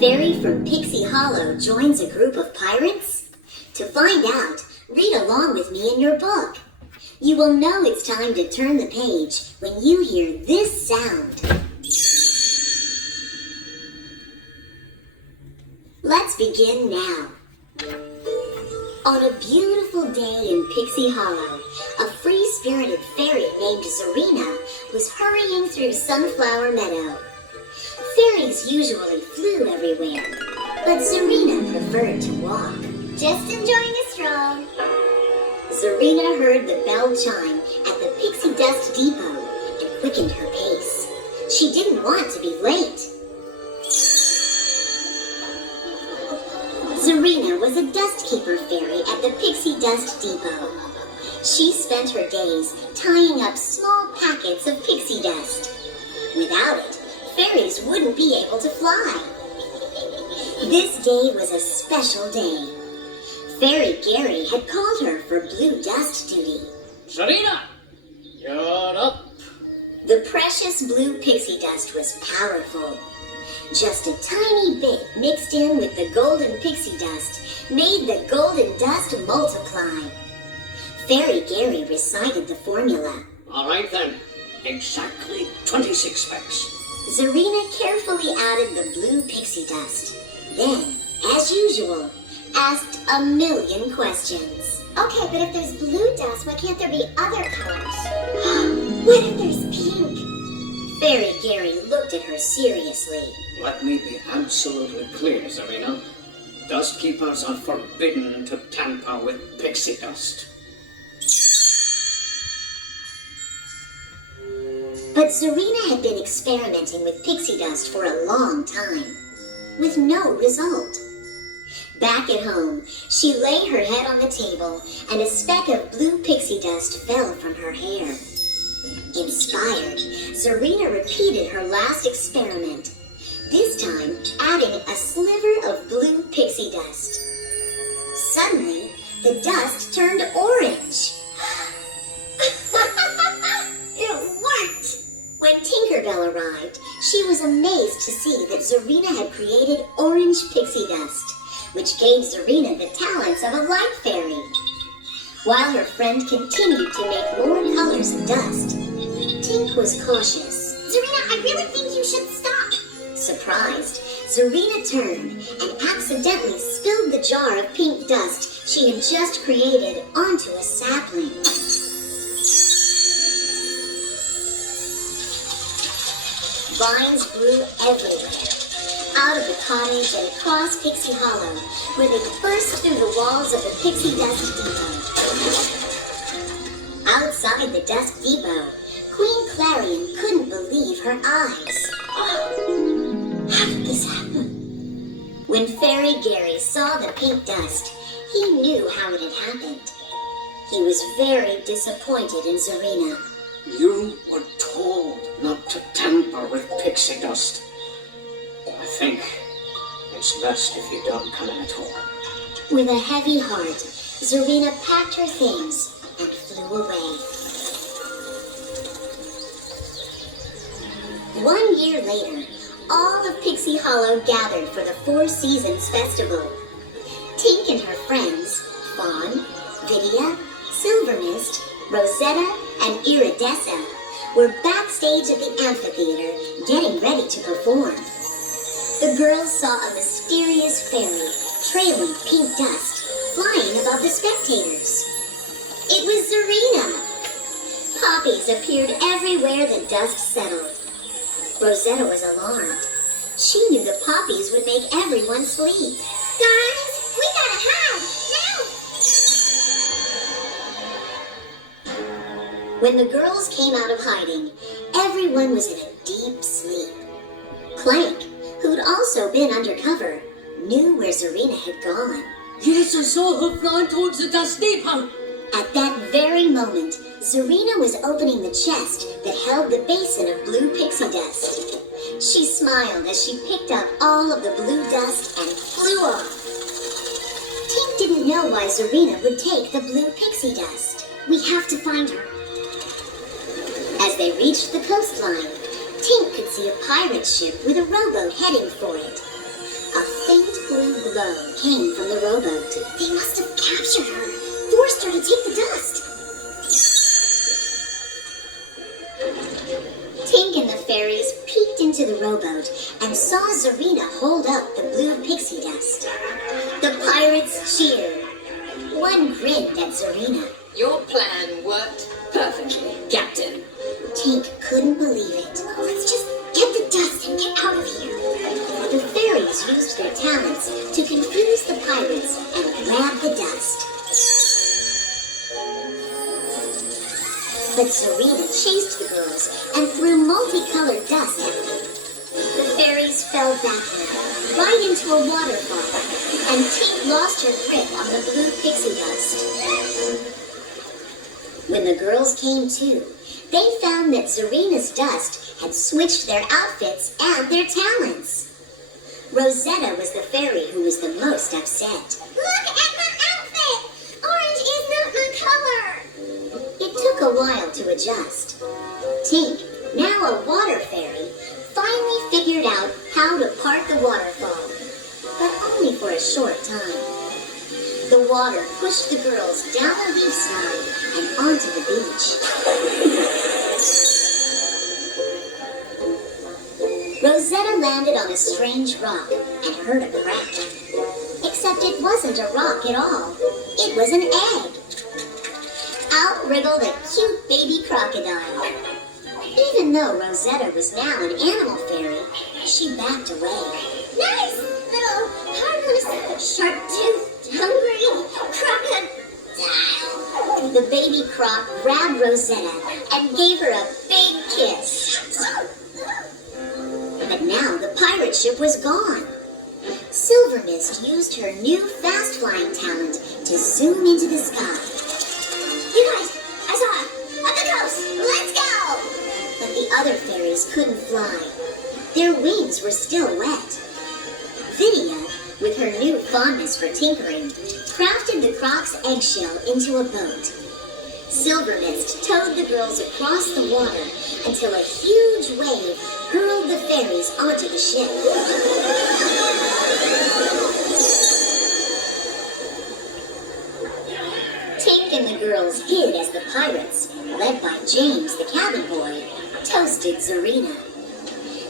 fairy from Pixie Hollow joins a group of pirates? To find out, read along with me in your book. You will know it's time to turn the page when you hear this sound. Let's begin now. On a beautiful day in Pixie Hollow, a free-spirited fairy named Zarina was hurrying through Sunflower Meadow. Fairies usually flew everywhere, but Zarina preferred to walk. Just enjoying a stroll. Zarina heard the bell chime at the Pixie Dust Depot and quickened her pace. She didn't want to be late. Zarina was a dust keeper fairy at the Pixie Dust Depot. She spent her days tying up small packets of pixie dust. Without it, fairies wouldn't be able to fly. This day was a special day. Fairy Gary had called her for blue dust duty. Zarina, you're up. The precious blue pixie dust was powerful. Just a tiny bit mixed in with the golden pixie dust made the golden dust multiply. Fairy Gary recited the formula. All right then, exactly 26 specks. Zarina carefully added the blue pixie dust. Then, as usual, asked a million questions. Okay, but if there's blue dust, why can't there be other colors? What if there's pink? Fairy Gary looked at her seriously. Let me be absolutely clear, Zarina. Dust keepers are forbidden to tamper with pixie dust. But Zarina had been experimenting with pixie dust for a long time, with no result. Back at home, she lay her head on the table, and a speck of blue pixie dust fell from her hair. Inspired, Zarina repeated her last experiment, this time adding a sliver of blue pixie dust. Suddenly, the dust turned orange. It worked! When TinkerBell arrived, she was amazed to see that Zarina had created orange pixie dust, which gave Zarina the talents of a light fairy. While her friend continued to make more colors of dust, Tink was cautious. Zarina, I really think you should stop. Surprised, Zarina turned and accidentally spilled the jar of pink dust she had just created onto a sapling. Vines grew everywhere, out of the cottage and across Pixie Hollow, where they burst through the walls of the Pixie Dust Depot. Outside the Dust Depot, Queen Clarion couldn't believe her eyes. Oh, how did this happen? When Fairy Gary saw the pink dust, he knew how it had happened. He was very disappointed in Zarina. You were told not to tamper with pixie dust. I think it's best if you don't come in at all. With a heavy heart, Zarina packed her things and flew away. 1 year later, all of Pixie Hollow gathered for the Four Seasons Festival. Tink and her friends, Fawn, Vidia, Silvermist, Rosetta, and Iridessa, were backstage at the amphitheater getting ready to perform. The girls saw a mysterious fairy trailing pink dust flying above the spectators. It was Zarina! Poppies appeared everywhere the dust settled. Rosetta was alarmed. She knew the poppies would make everyone sleep. Guys, we gotta hide! Now! When the girls came out of hiding, everyone was in a deep sleep. Clank, who'd also been undercover, knew where Zarina had gone. Yes, I saw her flying towards the dust depot. At that very moment, Zarina was opening the chest that held the basin of blue pixie dust. She smiled as she picked up all of the blue dust and flew off. Tink didn't know why Zarina would take the blue pixie dust. We have to find her. As they reached the coastline, Tink could see a pirate ship with a rowboat heading for it. faint blue glow came from the rowboat. They must have captured her, forced her to take the dust. Tink and the fairies peeked into the rowboat and saw Zarina hold up the blue pixie dust. The pirates cheered. One grinned at Zarina. Your plan worked perfectly, Captain. Tink couldn't believe it. Let's just get the dust and get out of here. The fairies used their talents to confuse the pirates and grab the dust. But Zarina chased the girls and threw multicolored dust at them. The fairies fell backward, right into a waterfall, and Tink lost her grip on the blue pixie dust. When the girls came to, they found that Zarina's dust had switched their outfits and their talents. Rosetta was the fairy who was the most upset. Look at my outfit! Orange is not my color! It took a while to adjust. Tink, now a water fairy, finally figured out how to part the waterfall, but only for a short time. The water pushed the girls down a reef slide and onto the beach. Rosetta landed on a strange rock and heard a crack. Except it wasn't a rock at all. It was an egg. Out wriggled a cute baby crocodile. Even though Rosetta was now an animal fairy, she backed away. Nice little harmless, sharp-toothed, hungry crocodile. The baby croc grabbed Rosetta and gave her a big kiss. But now the pirate ship was gone. Silver Mist used her new fast-flying talent to zoom into the sky. You guys, I saw it! Up the coast! Let's go! But the other fairies couldn't fly. Their wings were still wet. Vidya, with her new fondness for tinkering, crafted the croc's eggshell into a boat. Silver Mist towed the girls across the water until a huge wave hurled the fairies onto the ship. Tink and the girls hid as the pirates, led by James the cabin boy, toasted Zarina.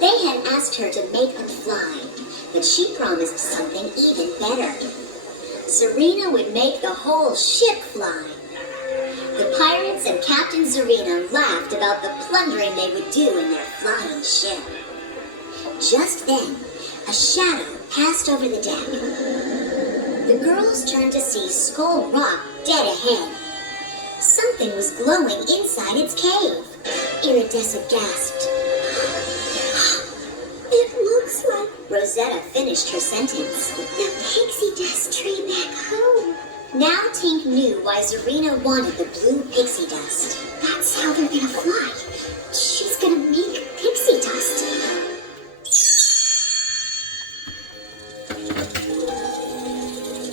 They had asked her to make them fly, but she promised something even better. Zarina would make the whole ship fly. The pirates and Captain Zarina laughed about the plundering they would do in their flying ship. Just then, a shadow passed over the deck. The girls turned to see Skull Rock dead ahead. Something was glowing inside its cave. Iridescent gasped. It looks like... Rosetta finished her sentence. The pixie dust tree back home. Now Tink knew why Zarina wanted the blue pixie dust. That's how they're gonna fly. She's gonna make pixie dust.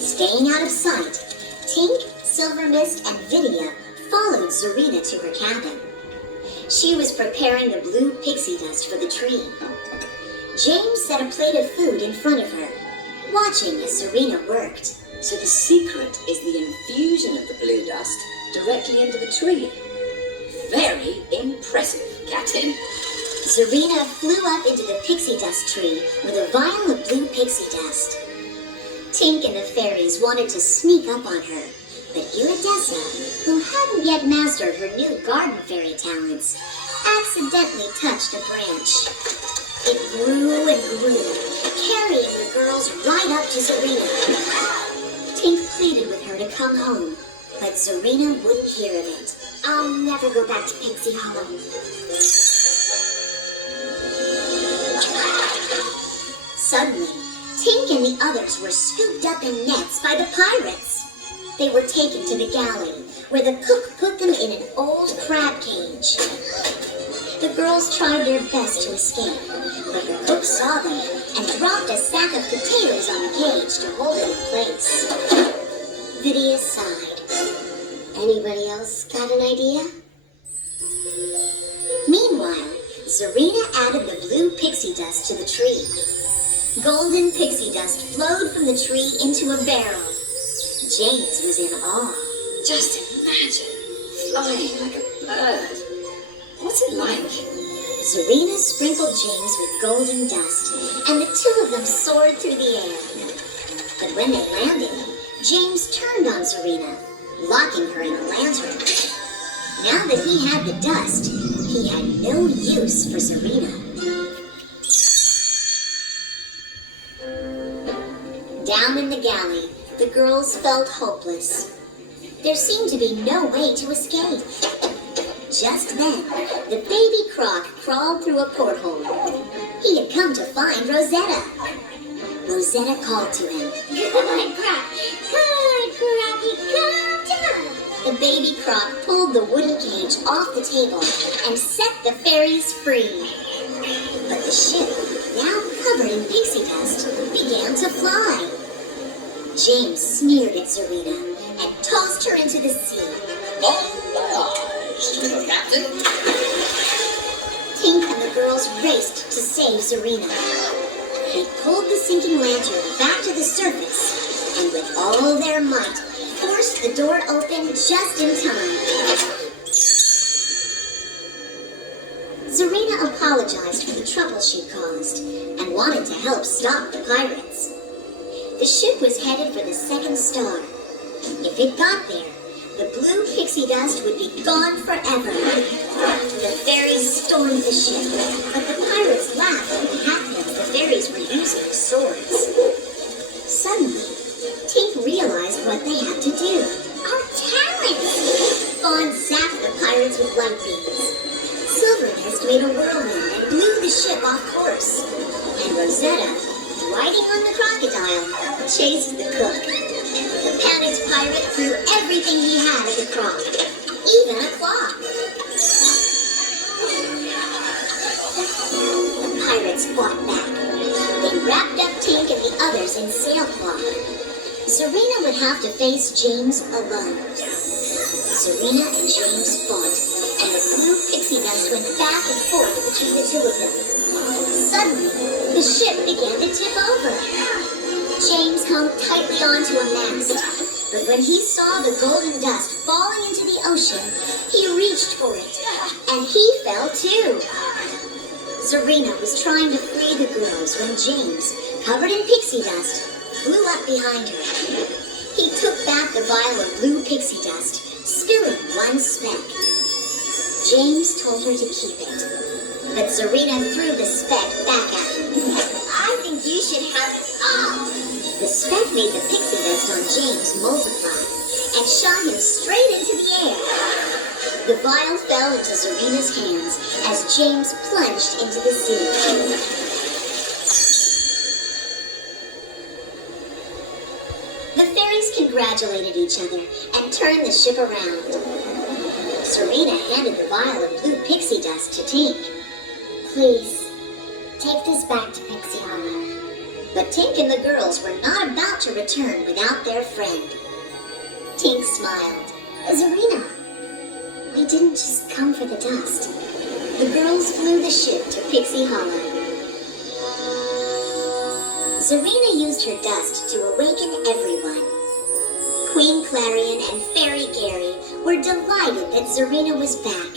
Staying out of sight, Tink, Silver Mist, and Vidya followed Zarina to her cabin. She was preparing the blue pixie dust for the tree. James set a plate of food in front of her, watching as Zarina worked. So the secret is the infusion of the blue dust directly into the tree. Very impressive, Captain. Zarina flew up into the pixie dust tree with a vial of blue pixie dust. Tink and the fairies wanted to sneak up on her, but Iridessa, who hadn't yet mastered her new garden fairy talents, accidentally touched a branch. It grew and grew, carrying the girls right up to Zarina. Tink pleaded with her to come home, but Zarina wouldn't hear of it. I'll never go back to Pixie Hollow. Suddenly, Tink and the others were scooped up in nets by the pirates. They were taken to the galley, where the cook put them in an old crab cage. The girls tried their best to escape, but the cook saw them and dropped a sack of potatoes on the cage to hold it in place. Vidya sighed. Anybody else got an idea? Meanwhile, Zarina added the blue pixie dust to the tree. Golden pixie dust flowed from the tree into a barrel. James was in awe. Just imagine flying like a bird. What's it like? Serena sprinkled James with golden dust, and the two of them soared through the air. But when they landed, James turned on Serena, locking her in a lantern. Now that he had the dust, he had no use for Serena. Down in the galley, the girls felt hopeless. There seemed to be no way to escape. Just then, the baby croc crawled through a porthole. He had come to find Rosetta. Rosetta called to him. Come on, Croc! Come on, Crocky, come to! The baby croc pulled the wooden cage off the table and set the fairies free. But the ship, now covered in pixie dust, began to fly. James sneered at Serena and tossed her into the sea. Oh my eyes, little captain. Tink and the girls raced to save Serena. They pulled the sinking lantern back to the surface and with all their might forced the door open just in time. Serena apologized for the trouble she'd caused and wanted to help stop the pirates. The ship was headed for the second star. If it got there, the blue pixie dust would be gone forever. The fairies stormed the ship, but the pirates laughed at the halfpence the fairies were using as swords. Suddenly, Tink realized what they had to do. Our talents! Fawn zapped the pirates with light beams. Silver Mist made a whirlwind and blew the ship off course. And Rosetta, riding on the crocodile, chased the cook. The panicked pirate threw everything he had at the croc, even a clock. The pirates fought back. They wrapped up Tink and the others in sailcloth. Serena would have to face James alone. Serena and James fought, and the blue pixie dust went back and forth between the two of them. Suddenly, the ship began to tip over. James hung tightly onto a mast, but when he saw the golden dust falling into the ocean, he reached for it, and he fell too. Serena was trying to free the girls when James, covered in pixie dust, flew up behind her. He took back the vial of blue pixie dust, spilling one speck. James told her to keep it, but Serena threw the speck back at him. I think you should have it all. The speck made the pixie dust on James multiply and shot him straight into the air. The vial fell into Serena's hands as James plunged into the sea. The fairies congratulated each other and turned the ship around. Serena handed the vial of blue pixie dust to Tink. Please, take this back to Pixie Hollow. But Tink and the girls were not about to return without their friend. Tink smiled. Serena, we didn't just come for the dust. The girls flew the ship to Pixie Hollow. Serena used her dust to awaken everyone. Queen Clarion and Fairy Gary were delighted that Serena was back.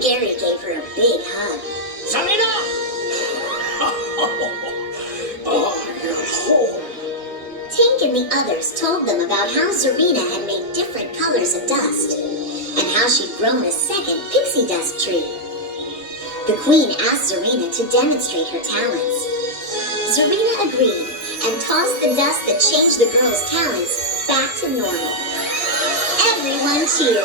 Gary gave her a big hug. Serena! Oh, you're home. Tink and the others told them about how Serena had made different colors of dust, and how she'd grown a second pixie dust tree. The queen asked Serena to demonstrate her talents. Serena agreed and tossed the dust that changed the girls' talents back to normal. Everyone cheered.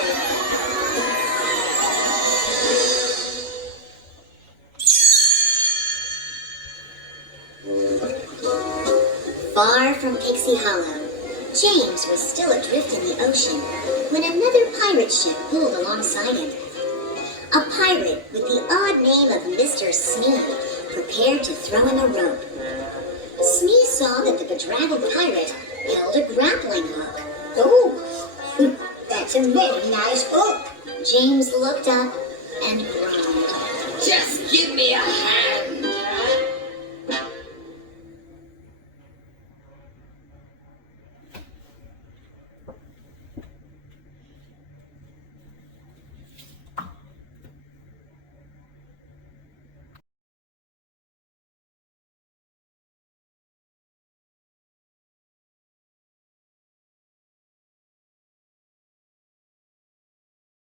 Far from Pixie Hollow, James was still adrift in the ocean when another pirate ship pulled alongside him. A pirate with the odd name of Mr. Smee prepared to throw him a rope. Smee saw that the bedraggled pirate held a grappling hook. Oh, that's a very nice hook. James looked up